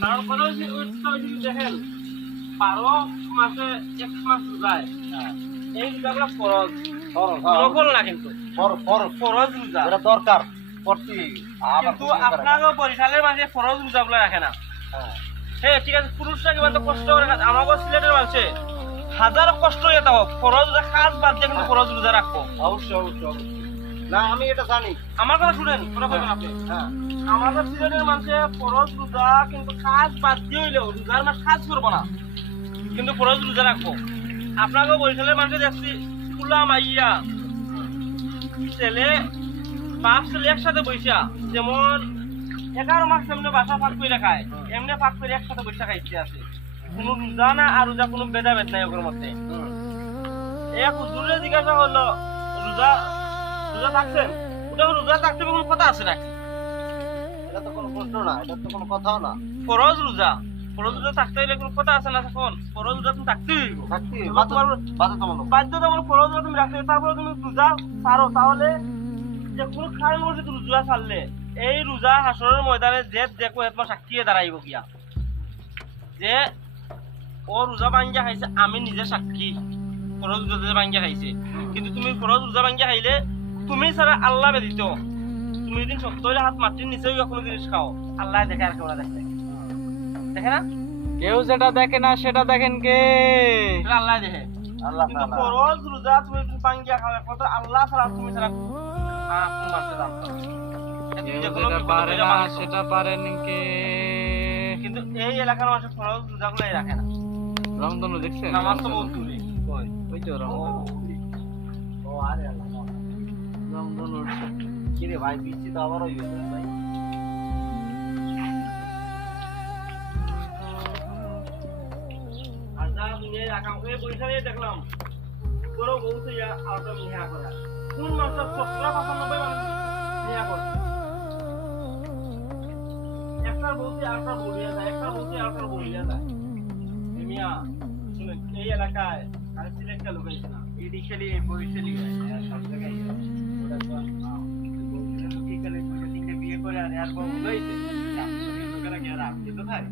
কারণ কথা হচ্ছে দেখেন 12 মাসে 1 মাস যায় এই রোজাগুলো ফরজ নকল না কিন্তু ফরজ রোজা এটা দরকার করতে কিন্তু আপনারও বরিশালের মাঝে ফরজ রোজাগুলো রাখে না হ্যাঁ ঠিক আছে পুরুষরা কিমান তো কষ্ট করে আমাকে সিলেটের মানুষে হাজার কষ্ট হয়ে তাও ফরজ রোজা খাস বাদ দিয়ে কিন্তু ফরজ রোজা রাখবো অবশ্যই অবশ্যই অবশ্যই না আমি এটা জানি আমার কথা শুনেন কথা কইবেন আপনি আমাদের সিলেটের মানুষে ফরজ রোজা কিন্তু খাস বাদ দিয়ে হইলেও রোজার মাস খাস করবো না কিন্তু ফরজ রোজা রাখবো আপনাকে বরিশালের মানুষে দেখছি কুলা মাইয়া ছেলে বাপ ছেলে একসাথে বৈশা যেমন 11 মাস এমনি বাসা ফাঁক করে খায় এমনি ফাঁক করে একসাথে বৈশা খাইতে আছে কোনো রোজা না আর রোজা কোনো ভেদাভেদ নাই ওর মধ্যে এক হুজুরে জিজ্ঞাসা হলো রোজা রোজা থাকছেন ওটা রোজা থাকতে কোনো কথা আছে নাকি এটা তো কোনো প্রশ্ন না এটা তো কোনো কথাও না ফরজ রোজা থাকতে হইলে কোনো কথা আছে না এখন ফরজ রোজা তুমি থাকতেই হইব থাকতে বাধ্যতামূলক ফরজ রোজা তুমি রাখতে তারপরে তুমি রোজা ছাড়ো তাহলে যে কোনো কারণ বসে তুমি রোজা ছাড়লে এই রোজা হাসরের ময়দানে যে দেখো তোমার সাক্ষী দাঁড়াইব গিয়া যে ও রোজা ভাঙ্গিয়া খাইছে আমি নিজে সাক্ষী ফরজ রোজা ভাঙ্গিয়া খাইছে কিন্তু তুমি ফরজ রোজা ভাঙ্গিয়া খাইলে তুমি ছাড়া আল্লাহ ব্যতীত তুমি দিন শক্ত হইলে হাত মাটির নিচেও কোনো জিনিস খাও আল্লাহ দেখে আর কেউ দেখে দেখে না কেউ যেটা দেখে না সেটা দেখেন কে আল্লাহ দেখে আল্লাহ কিন্তু ফরজ রোজা তুমি ভাঙ্গিয়া খাও একমাত্র আল্লাহ ছাড়া তুমি ছাড়া কেউ যেটা পারে না সেটা পারেন কে কিন্তু এই এলাকার মানুষ ফরজ রোজাগুলো রাখে না রমজান দেখছেন নামাজ তো বহুত দূরে ওই তো রমজান ও আরে আল্লাহ রমজান উঠছে কি রে ভাই বৃষ্টি তো আবার হয়ে গেছে ভাই আর যা দুনিয়ায় রাখা ওই বরিশালে দেখলাম বড় বহুত ইয়া আউটা মিহা করা কোন মাসের 70-95 মানুষ মিহা করে একটার বলতে আটটা বলিয়া যায় একটার বলতে আটটা বলিয়া যায় মিয়া শুনে এই এলাকায় আর সিলেক্টটা লোকাইছে না এডি খেলি বরিশালি সব জায়গায় ওটা তো লোকি খেলে তিনটে বিয়ে করে আর এর বউ লইছে লোকেরা গেরা কিন্তু ভাই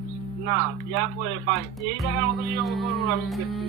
না বিয়া করে ভাই এই জায়গার মতো আমি দেখছি না